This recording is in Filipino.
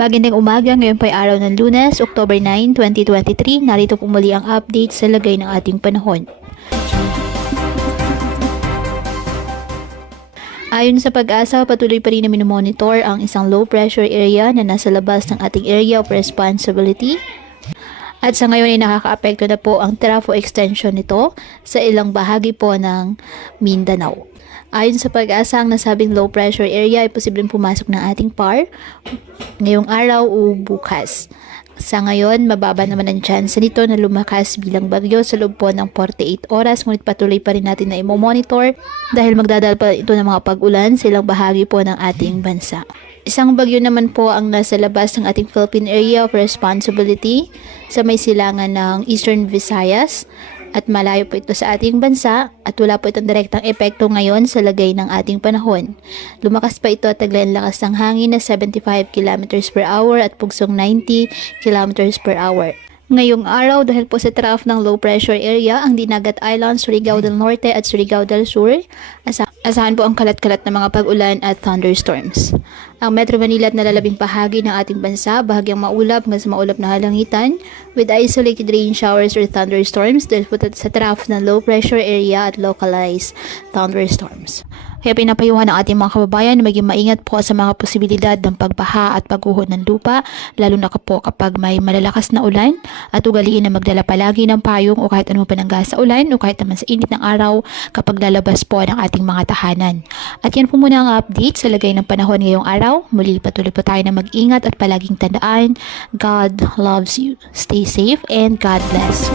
Magandang umaga, ngayon po ay araw ng Lunes, October 9, 2023. Narito po muli ang update sa lagay ng ating panahon. Ayon sa Pag-asa, patuloy pa rin na minomonitor ang isang low pressure area na nasa labas ng ating area of responsibility. At sa ngayon ay nakakaapekto na po ang trafo extension nito sa ilang bahagi po ng Mindanao. Ayon sa Pag-asa, ang nasabing low pressure area ay posibleng pumasok ng ating PAR ngayong araw o bukas. Sa ngayon, mababa naman ang chance nito na lumakas bilang bagyo sa loob po ng 48 oras, ngunit patuloy pa rin natin na i-monitor dahil magdadala pa ito ng mga pag-ulan sa ilang bahagi po ng ating bansa. Isang bagyo naman po ang nasa labas ng ating Philippine Area of Responsibility sa may silangan ng Eastern Visayas at malayo po ito sa ating bansa at wala po itong direktang epekto ngayon sa lagay ng ating panahon. Lumakas pa ito at taglay ang lakas ng hangin na 75 km per hour at pugsong 90 km per hour. Ngayong araw, dahil po sa trough ng low pressure area, ang Dinagat Islands, Surigao del Norte at Surigao del Sur, asahan po ang kalat-kalat na mga pag-ulan at thunderstorms. Ang Metro Manila at nalalabing bahagi ng ating bansa, bahagyang maulap hanggang sa maulap na halangitan with isolated rain showers or thunderstorms dahil po sa trough ng low pressure area at localized thunderstorms. Kaya pinapayuhan ng ating mga kababayan na maging maingat po sa mga posibilidad ng pagbaha at pagguho ng lupa, lalo na po kapag may malalakas na ulan, at ugaliin na magdala palagi ng payong o kahit anong panangga sa ulan o kahit naman sa init ng araw kapag lalabas po ng ating mga tahanan. At yan po muna ang update sa lagay ng panahon ngayong araw. Muli patuloy po tayo na mag-ingat at palaging tandaan, God loves you. Stay safe and God bless.